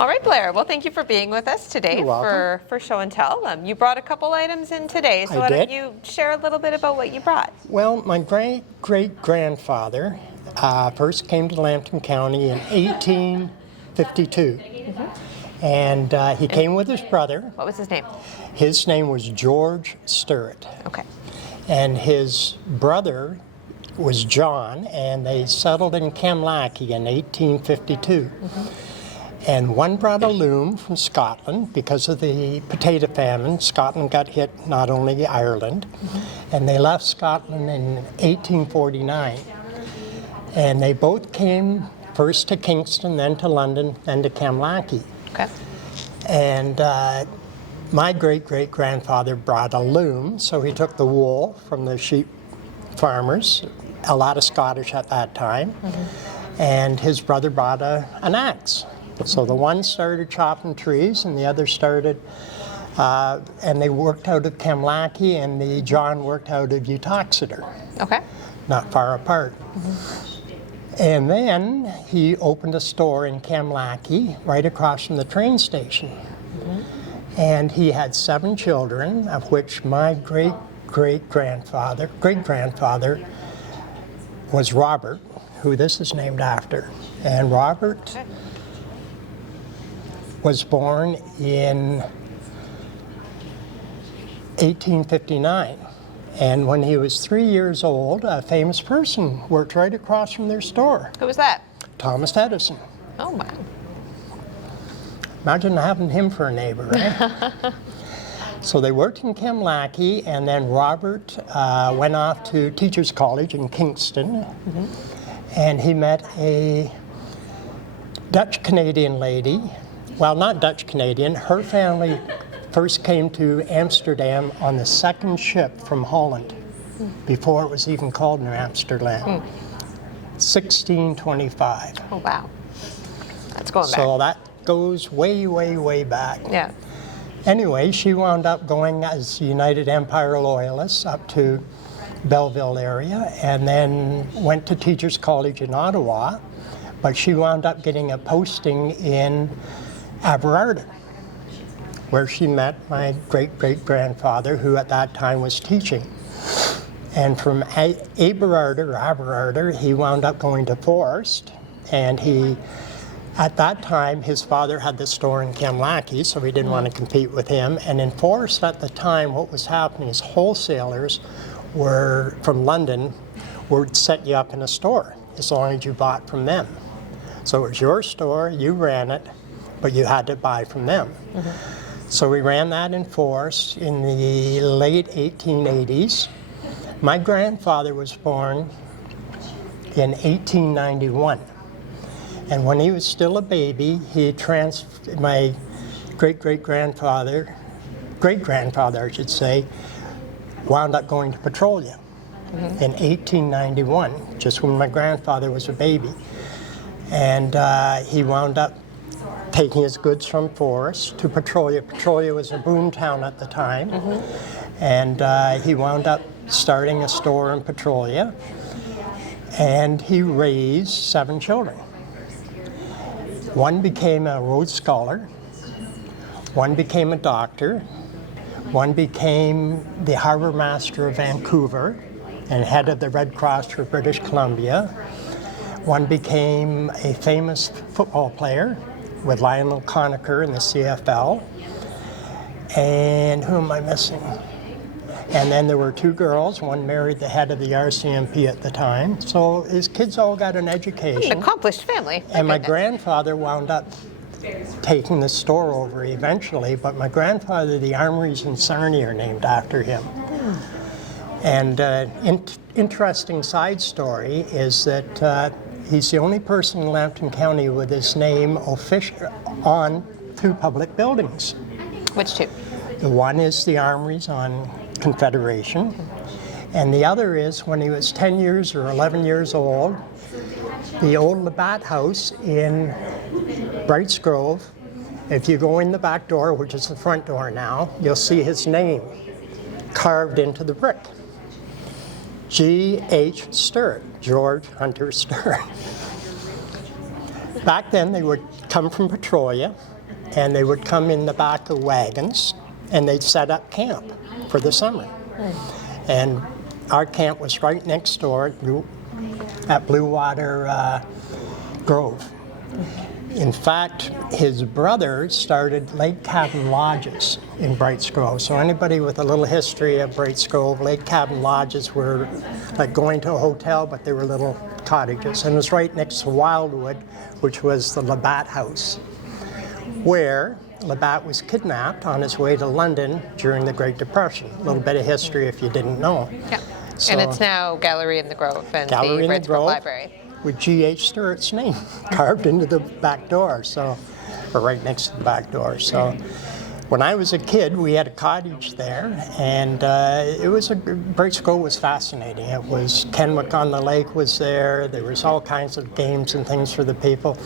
All right, Blair. Well, thank you for being with us today You're welcome. for Show and Tell. You brought a couple items in today, so I why don't did. you share a little bit about what you brought? Well, my great-great-grandfather first came to Lambton County in 1852. And he came with his brother. What was his name? His name was George Sturrett. Okay. And his brother was John, and they settled in Kamlaki in 1852. And one brought a loom from Scotland because of the potato famine. Scotland got hit, not only Ireland. And they left Scotland in 1849. And they both came first to Kingston, then to London, then to Kamlaki. Okay. And my great-great-grandfather brought a loom, so he took the wool from the sheep farmers, a lot of Scottish at that time, and his brother brought an axe. So the one started chopping trees, and the other started, and they worked out of Kamlaki, and the John worked out of Uttoxeter, Okay. not far apart. And then he opened a store in Kamlaki, right across from the train station. And he had 7 children, of which my great-grandfather was Robert, who this is named after. And Robert was born in 1859. And when he was 3 years old, a famous person worked right across from their store. Who was that? Thomas Edison. Oh, wow. Imagine having him for a neighbor, right? So they worked in Kamlaki, and then Robert went off to Teachers College in Kingston, and he met a Dutch-Canadian lady. Well, not Dutch-Canadian. Her family first came to Amsterdam on the second ship from Holland, before it was even called New Amsterdam. 1625. Oh, wow. That's going back. So that goes way, way, way back. Yeah. Anyway, she wound up going as United Empire Loyalist up to Belleville area, and then went to Teachers College in Ottawa, but she wound up getting a posting in Aberarden, where she met my great-great-grandfather, who at that time was teaching. And from Aberarden, he wound up going to Forest, and at that time, his father had the store in Kamlaki, so he didn't want to compete with him. And in Forest at the time, what was happening is wholesalers were from London would set you up in a store as long as you bought from them. So it was your store, you ran it, but you had to buy from them. So we ran that in Forest in the late 1880s. My grandfather was born in 1891. And when he was still a baby, my great-grandfather, I should say, wound up going to Petrolia in 1891, just when my grandfather was a baby. And he wound up taking his goods from Forest to Petrolia. Petrolia was a boom town at the time. And he wound up starting a store in Petrolia. And he raised 7 children. One became a Rhodes Scholar, one became a doctor, one became the Harbour Master of Vancouver and head of the Red Cross for British Columbia. One became a famous football player with Lionel Conacher in the CFL. And who am I missing? And then there were 2 girls. One married the head of the RCMP at the time. So his kids all got an education. An accomplished family. And my grandfather wound up taking the store over eventually, but my grandfather, the armories in Sarnia are named after him. And interesting side story is that he's the only person in Lambton County with his name on 2 public buildings. Which 2? The one is the armories on Confederation, and the other is when he was 10 years or 11 years old, the old Labatt House in Brights Grove. If you go in the back door, which is the front door now, you'll see his name carved into the brick. G.H. Sturrett, George Hunter Sturrett. Back then they would come from Petrolia, and they would come in the back of wagons, and they'd set up camp for the summer. And our camp was right next door at Blue Water Grove. In fact, his brother started lake cabin lodges in Brights Grove. So anybody with a little history of Brights Grove, lake cabin lodges were like going to a hotel, but they were little cottages. And it was right next to Wildwood, which was the Labatt House, where Labatt was kidnapped on his way to London during the Great Depression. A little bit of history if you didn't know. Yeah. So, And it's now Gallery in the Grove and Gallery in the the Brights Grove Grove. Library. With G.H. Stewart's name carved into the back door, so, or right next to the back door. So when I was a kid, we had a cottage there, and Brights Grove was fascinating. It was Kenwick on the Lake was there. There was all kinds of games and things for the people.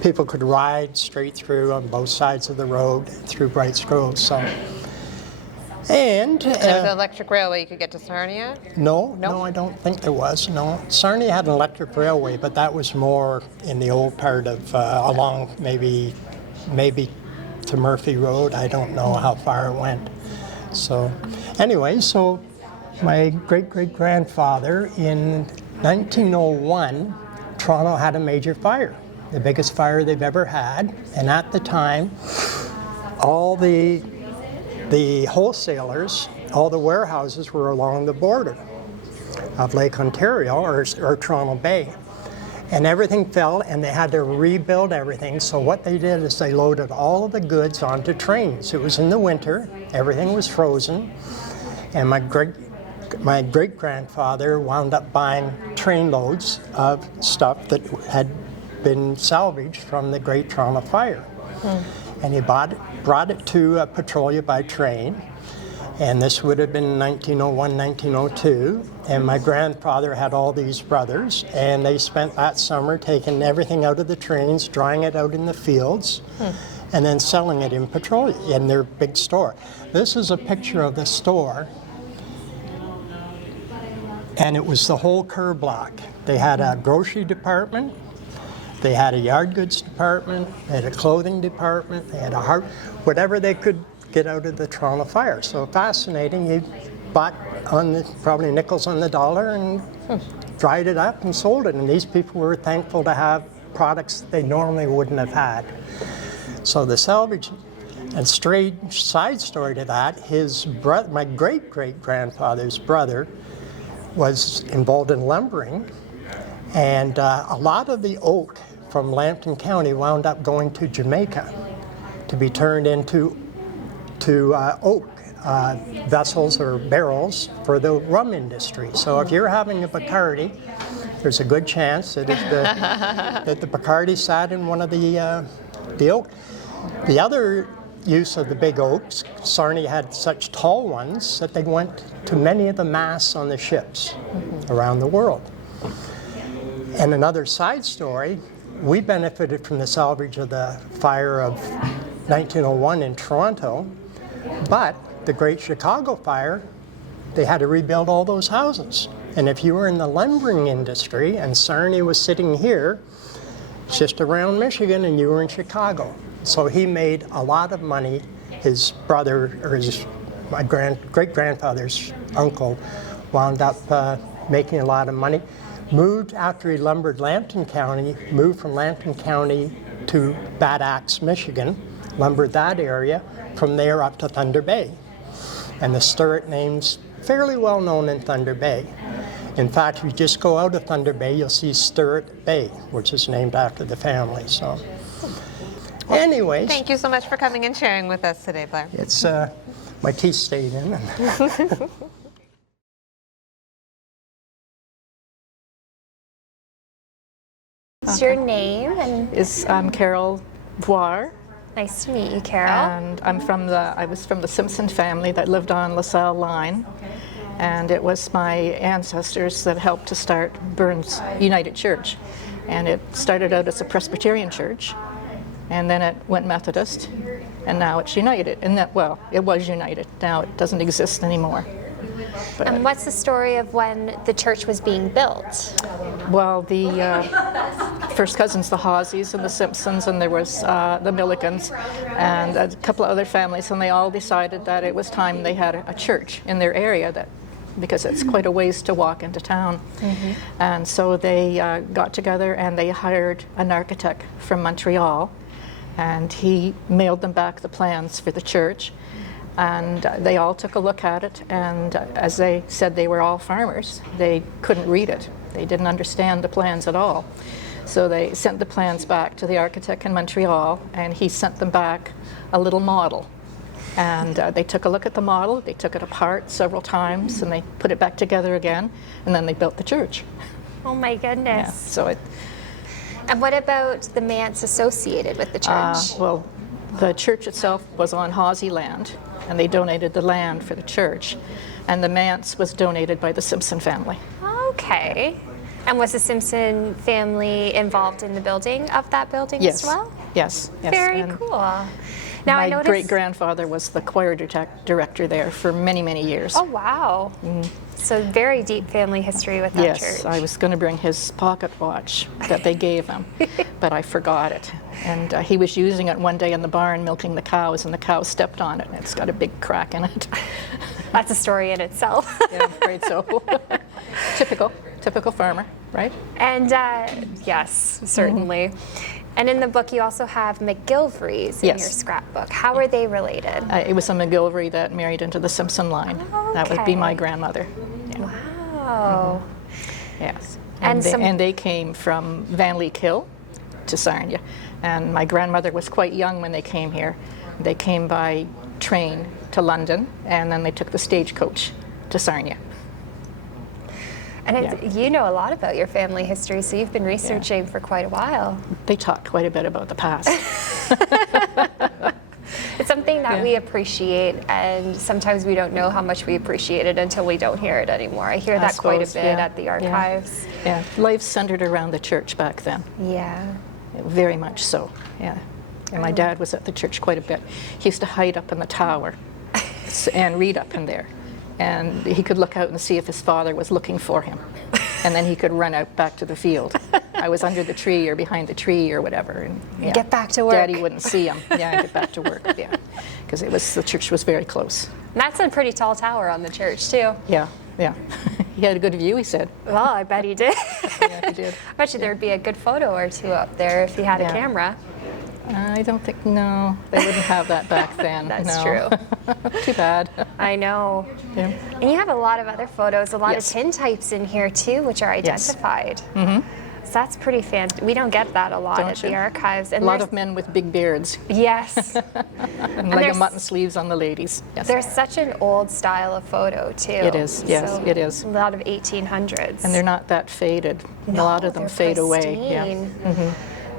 People could ride straight through on both sides of the road through Brights Grove. So. And There was an electric railway you could get to Sarnia? No, Nope. no, I don't think there was. No, Sarnia had an electric railway, but that was more in the old part of along maybe to Murphy Road. I don't know how far it went. So, anyway, so my great-great-grandfather in 1901, Toronto had a major fire, the biggest fire they've ever had, and at the time, all the wholesalers, all the warehouses were along the border of Lake Ontario or Toronto Bay. And everything fell, and they had to rebuild everything. So what they did is they loaded all of the goods onto trains. It was in the winter, everything was frozen, and my great-grandfather wound up buying train loads of stuff that had been salvaged from the Great Toronto Fire. And he brought it to Petrolia by train, and this would have been 1901, 1902, and my grandfather had all these brothers, and they spent that summer taking everything out of the trains, drying it out in the fields, and then selling it in Petrolia, in their big store. This is a picture of the store, and it was the whole curb block. They had a grocery department, they had a yard goods department, they had a clothing department, they had whatever they could get out of the Toronto Fire. So fascinating. You bought probably nickels on the dollar and dried it up and sold it. And these people were thankful to have products they normally wouldn't have had. So the salvage, and strange side story to that, his brother, my great-great-grandfather's brother, was involved in lumbering, and a lot of the oak from Lambton County wound up going to Jamaica to be turned into oak vessels or barrels for the rum industry. So if you're having a Bacardi, there's a good chance that, that the Bacardi sat in one of the oak. The other use of the big oaks, Sarnia had such tall ones that they went to many of the masts on the ships around the world. And another side story, we benefited from the salvage of the fire of 1901 in Toronto, but the Great Chicago Fire, they had to rebuild all those houses. And if you were in the lumbering industry and Sarnia was sitting here, just around Michigan, and you were in Chicago. So he made a lot of money. His brother, or my great-grandfather's uncle, wound up making a lot of money. Moved after he lumbered Lambton County, moved from Lambton County to Bad Axe, Michigan, lumbered that area, from there up to Thunder Bay. And the Stewart name's fairly well known in Thunder Bay. In fact, if you just go out of Thunder Bay, you'll see Stewart Bay, which is named after the family. So, anyways. Thank you so much for coming and sharing with us today, Blair. It's, my teeth stayed in. What's your name? And I'm Carol Voir, nice to meet you, Carol. and I was from the Simpson family that lived on LaSalle Line, and it was my ancestors that helped to start Burns United Church, and it started out as a Presbyterian church, and then it went Methodist, and now it's United. And it was United. Now it doesn't exist anymore. But, And what's the story of when the church was being built? well, first cousins, the Hawseys and the Simpsons, and there was the Milligans and a couple of other families, and they all decided that it was time they had a church in their area, that because it's quite a ways to walk into town. And so they got together and they hired an architect from Montreal, and he mailed them back the plans for the church. And they all took a look at it, and as they said, they were all farmers. They couldn't read it. They didn't understand the plans at all. So they sent the plans back to the architect in Montreal, and he sent them back a little model. And they took a look at the model, they took it apart several times, and they put it back together again, and then they built the church. Oh my goodness. Yeah, so it, And what about the manse associated with the church? well, the church itself was on Hawsey land, and they donated the land for the church, and the manse was donated by the Simpson family. Okay. And was the Simpson family involved in the building of that building Yes. as well? Yes. Very And cool. Now I my noticed. great-grandfather was the choir director there for many, many years. Oh wow. So very deep family history with that Yes, church. I was going to bring his pocket watch that they gave him, but I forgot it. And he was using it one day in the barn milking the cows, and the cow stepped on it, and it's got a big crack in it. That's a story in itself. Yeah, I'm afraid so. Typical farmer, right? And yes, certainly. And in the book, you also have McGilvery's in Yes. your scrapbook. How are they related? It was a McGilvery that married into the Simpson line. That would be my Okay. grandmother. Yeah. Wow. Yes. And And they came from Van Leek Hill to Sarnia. And my grandmother was quite young when they came here. They came by train to London, and then they took the stagecoach to Sarnia. And Yeah. you know a lot about your family history, so you've been researching for quite a while. They talked quite a bit about the past. It's something that Yeah. we appreciate, and sometimes we don't know how much we appreciate it until we don't hear it anymore. I hear that quite a suppose, bit yeah. at the Yeah. archives. Yeah, life centered around the church back then. Yeah. Very much so, yeah. And my dad was at the church quite a bit. He used to hide up in the tower and read up in there. And he could look out and see if his father was looking for him. And then he could run out back to the field. I was under the tree or behind the tree or whatever. And yeah, Get back to work. Daddy wouldn't see him. Yeah, get back to work, yeah. Because the church was very close. And that's a pretty tall tower on the church, too. Yeah, yeah. He had a good view, he said. Well, I bet he did. Yeah, he did. I bet you there'd be a good photo or two up there if he had a Yeah. camera. I don't think, no, they wouldn't have that back then. That's no. true. Too bad. I know. Yeah. And you have a lot of other photos, a lot Yes. of tin types in here too, which are Yes. identified. So that's pretty fantastic. We don't get that a lot Don't at the you? archives. A And lot there's- of men with big beards Yes. and leg there's- of mutton sleeves on the ladies. Yes. There's such an old style of photo too. It is, yes, it is. A lot of 1800s. And they're not that faded. A lot of them they're fade away. Yeah. pristine.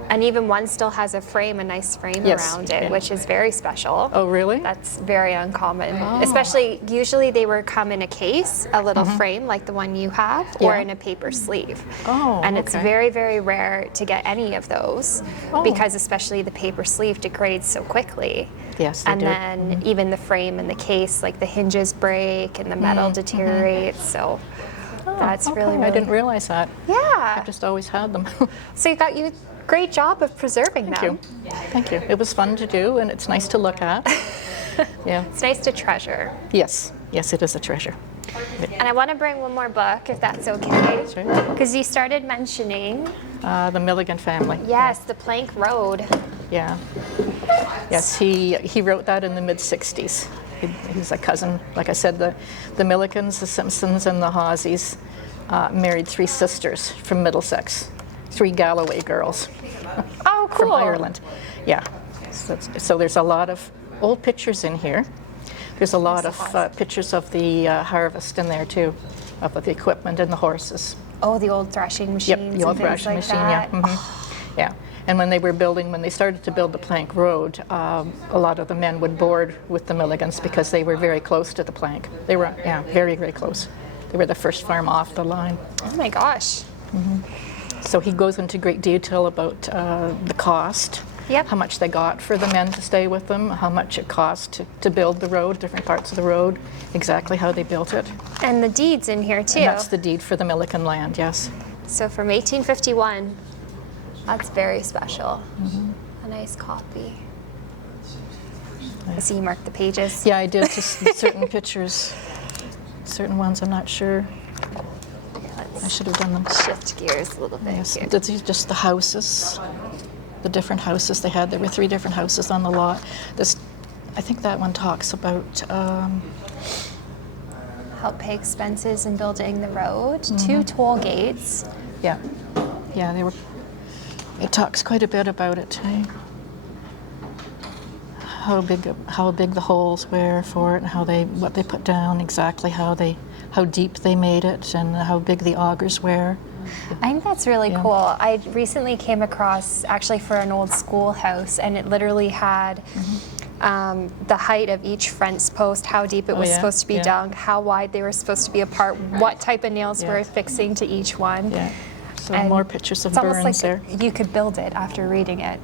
And even one still has a frame, a nice frame Yes, around it, yeah. which is very special. Oh, really? That's very uncommon. Oh. Especially, usually they would come in a case, a little frame like the one you have, or Mm-hmm. Yeah. in a paper sleeve. Oh, And it's okay. very, very rare to get any of those Oh. because especially the paper sleeve degrades so quickly. Yes, they And do. then even the frame and the case, like the hinges break and the metal deteriorates. So that's Okay, really, I really... didn't realize that. Yeah. I've just always had them. So you got great job of preserving Thank them. you. Thank you. It was fun to do, and it's nice to look at. Yeah. It's nice to treasure. Yes. Yes, it is a treasure. And I want to bring one more book, if that's okay. Sure. Because you started mentioning, The Milligan family. yes, the Plank Road. Yeah. Yes, he wrote that in the mid-'60s. He's a cousin. Like I said, the Milligans, the Simpsons, and the Hawseys married three sisters from Middlesex, three Galloway girls Oh, cool. from Ireland. Yeah. So there's a lot of old pictures in here. There's a lot of pictures of the harvest in there too, of the equipment and the horses. Oh, the old threshing machines. Yep, and the old things threshing like machine, that. yeah. Yeah. And when they started to build the plank road, a lot of the men would board with the Milligans because they were very close to the plank. They were, yeah, very, very close. They were the first farm off the line. Oh my gosh. So he goes into great detail about the cost, Yep. how much they got for the men to stay with them, how much it cost to build the road, different parts of the road, exactly how they built it. And the deeds in here too. And that's the deed for the Milligan land, yes. So from 1851 That's very special. A nice copy. I see you marked the pages. Yeah, I did, just certain pictures. Certain ones I'm not sure. I should have done them. Shift gears a little bit Yes, here. these are just the houses, the different houses they had. There were 3 different houses on the lot. This, I think that one talks about, Help pay expenses in building the road. 2 toll gates. yeah, they were. It talks quite a bit about it. How big the holes were for it, and what they put down exactly, how deep they made it, and how big the augers were. I think that's really cool. I recently came across, actually for an old schoolhouse, and it literally had the height of each fence post, how deep it was supposed to be dug, how wide they were supposed to be apart, what type of nails were affixing to each one. Yeah. So And more pictures of it's almost burns like there. you could build it after reading it.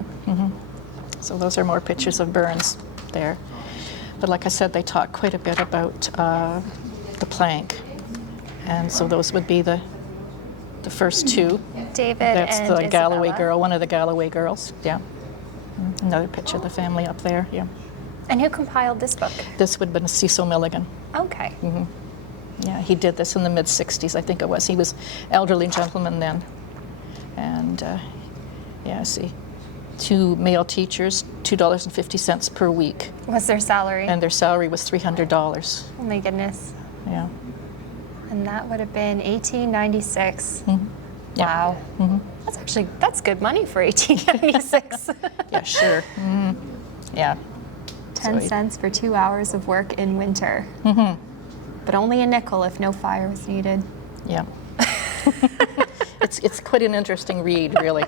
So those are more pictures of burns there. But like I said, they talk quite a bit about the plank. And so those would be the first 2. David That's and the Galloway Isabella. girl, one of the Galloway girls. Yeah. Another picture of the family up there. Yeah. And who compiled this book? This would have been Cecil Milligan. Okay. Yeah, he did this in the mid-60s, I think it was. He was elderly gentleman then. And yeah, see, 2 male teachers, $2.50 per week. What's their salary? And their salary was $300. Oh my goodness. Yeah. And that would have been 1896. Yeah. Wow. That's good money for 1896. Yeah, sure. Yeah. 10 So cents for 2 hours of work in winter. But only a nickel if no fire was needed. Yeah. It's quite an interesting read, really.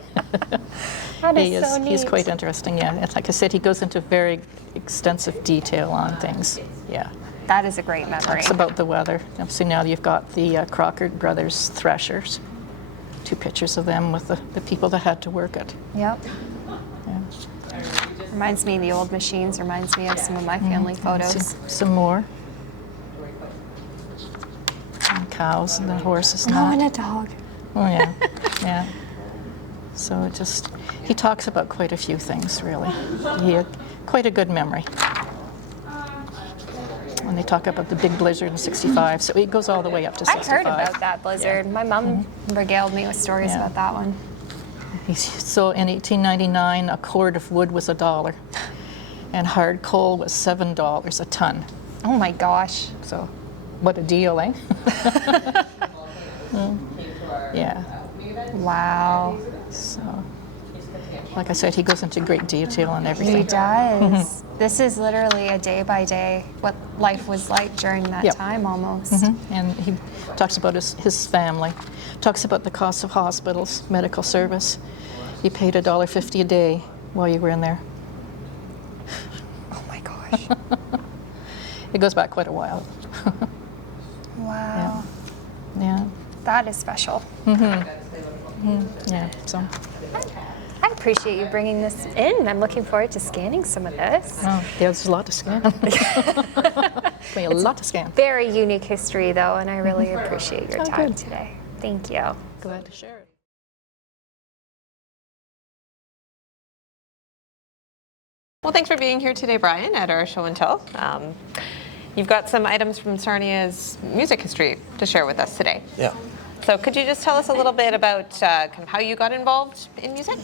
That is so neat. He's quite interesting, yeah. And like I said, he goes into very extensive detail on things. Yeah. That is a great memory. Talks about the weather. So now you've got the Crocker brothers threshers. 2 pictures of them with the people that had to work it. Yep. Yeah. Reminds me of the old machines, reminds me of some of my family photos. Some more. And cows and the horses. Oh, and a dog. Oh, yeah. Yeah. So he talks about quite a few things, really. He had quite a good memory. When they talk about the big blizzard in '65, so it goes all the way up to '65. I heard about that blizzard. My mom regaled me with stories Yeah. about that one. So in 1899, a cord of wood was $1, and hard coal was $7 a ton. Oh my gosh. So, what a deal, eh? Yeah. Wow. So, like I said, he goes into great detail on everything. He does. This is literally a day by day what life was like during that Yep. time almost. And he talks about his family, talks about the cost of hospitals, medical service. You paid $1.50 a day while you were in there. Oh my gosh. It goes back quite a while. Wow. Yeah. That is special. Yeah. So, I appreciate you bringing this in. I'm looking forward to scanning some of this. oh, there's a lot to scan. A lot to scan. Very unique history, though, and I really appreciate your Oh, time good. today. Thank you. Glad to share it. Well, thanks for being here today, Brian, at our show and tell. You've got some items from Sarnia's music history to share with us today. Yeah. So could you just tell us a little bit about kind of how you got involved in music?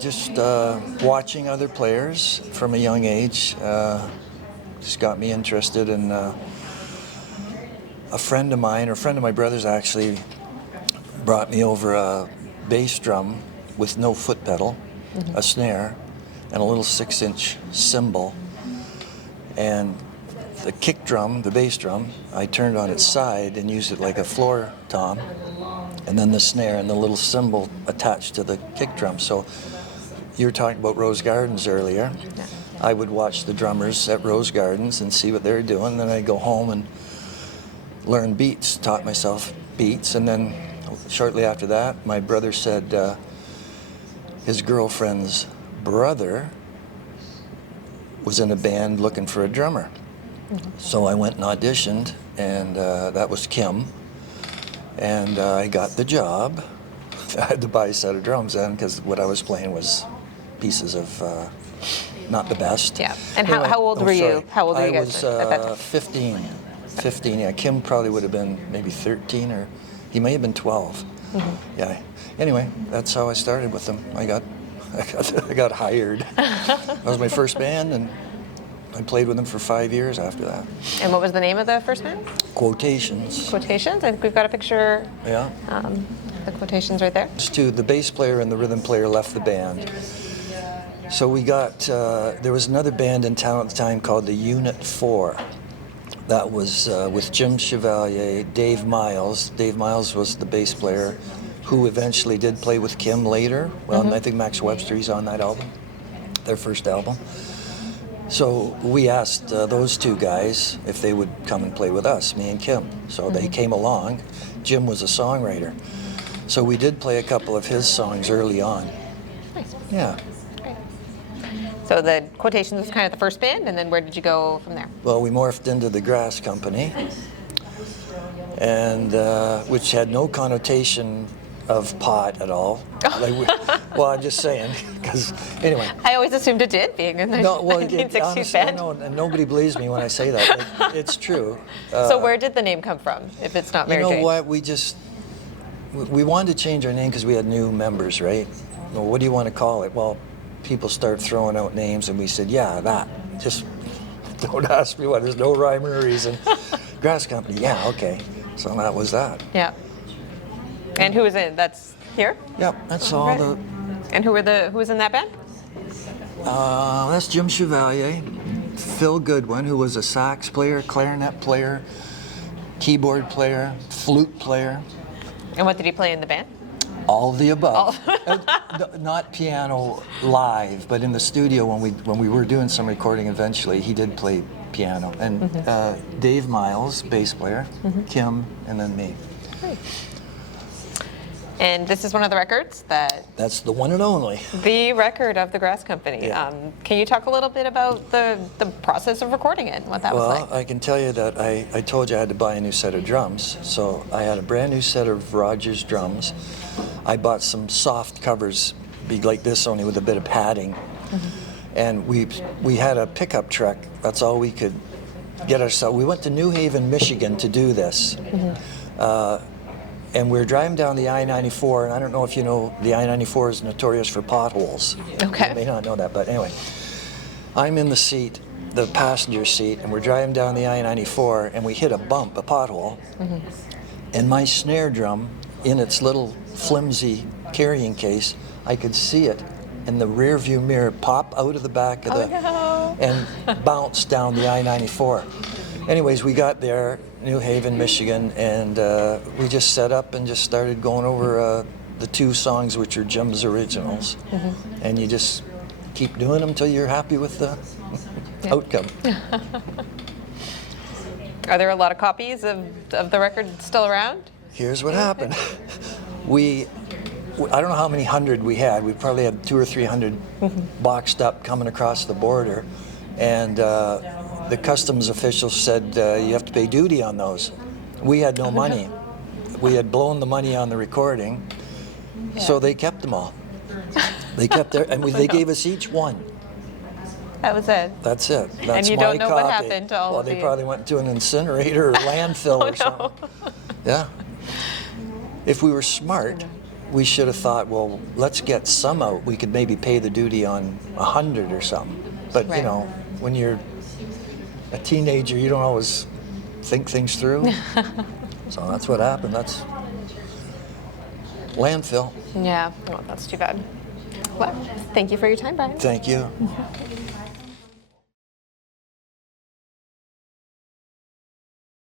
Just watching other players from a young age just got me interested in a friend of mine, or a friend of my brother's actually, brought me over a bass drum with no foot pedal, a snare, and a little 6-inch cymbal. And the kick drum, the bass drum, I turned on its side and used it like a floor tom, and then the snare and the little cymbal attached to the kick drum. So you were talking about Rose Gardens earlier. I would watch the drummers at Rose Gardens and see what they were doing. Then I'd go home and learn beats, taught myself beats. And then shortly after that, my brother said his girlfriend's brother was in a band looking for a drummer. So I went and auditioned, and that was Kim. And I got the job. I had to buy a set of drums then because what I was playing was pieces of not the best. Yeah. And Anyway, how old were you? How old were you I guys was at that time? 15. 15, yeah. Kim probably would have been maybe 13 or he may have been 12. Yeah. Anyway, that's how I started with them. I got hired. That was my first band, and I played with them for 5 years after that. And what was the name of the first band? Quotations. Quotations. I think we've got a picture. Yeah. The Quotations right there. The bass player and the rhythm player left the band. So we got, there was another band in town at the time called the Unit 4. That was with Jim Chevalier, Dave Miles. Dave Miles was the bass player who eventually did play with Kim later. Well, I think Max Webster, he's on that album, their first album. So we asked those two guys if they would come and play with us, me and Kim. So they came along. Jim was a songwriter. So we did play a couple of his songs early on. Nice. Yeah. Great. So the Quotations was kind of the first band, and then where did you go from there? Well, we morphed into the Grass Company, and which had no connotation of pot at all. Well, I'm just saying, because anyway. I always assumed it did, being in the 1960s honestly, I band. know, and nobody believes me when I say that. It's true. So where did the name come from, if it's not Mary You know Jane? what? We wanted to change our name because we had new members, right? Well, what do you want to call it? Well, people start throwing out names, and we said, yeah, that. Just don't ask me why. There's no rhyme or reason. Grass Company, yeah, okay. So that was that. Yeah. And who was in? That's here? Yep, that's all Right. the. And who was in that band? That's Jim Chevalier, Phil Goodwin, who was a sax player, clarinet player, keyboard player, flute player. And what did he play in the band? All of the above. Not piano live, but in the studio when we were doing some recording eventually, he did play piano. And Dave Miles, bass player, Kim, and then me. Great. And this is one of the records That's the one and only. the record of the Grass Company. Yeah. Can you talk a little bit about the process of recording it and what that was Well, like? I can tell you that I told you I had to buy a new set of drums. So I had a brand new set of Rogers drums. I bought some soft covers, be like this only with a bit of padding. And we had a pickup truck. That's all we could get ourselves. We went to New Haven, Michigan to do this. And we were driving down the I-94, and I don't know if you know, the I-94 is notorious for potholes. Okay. You may not know that, but anyway. I'm in the seat, the passenger seat, and we're driving down the I-94, and we hit a bump, a pothole, and my snare drum, in its little flimsy carrying case, I could see it in the rear view mirror pop out of the back of and bounce down the I-94. Anyways, we got there, New Haven, Michigan, and we just set up and just started going over the two songs, which are Jim's originals. And you just keep doing them until you're happy with the outcome. Are there a lot of copies of the record still around? Here's what happened. I don't know how many hundred we had. We probably had 200 or 300 boxed up coming across the border. And the customs officials said, you have to pay duty on those. We had no money. We had blown the money on the recording, so they kept them all. They kept their, and they gave us each one. That was it. That's it. That's And you my don't know copy. what happened to all Well, of they the- probably went to an incinerator or landfill or something. Yeah. If we were smart, we should have thought, well, let's get some out. We could maybe pay the duty on 100 or something. But you Right. know, when you're a teenager, you don't always think things through. So that's what happened. That's landfill. Yeah. Well, that's too bad. Well, thank you for your time, Brian. Thank you.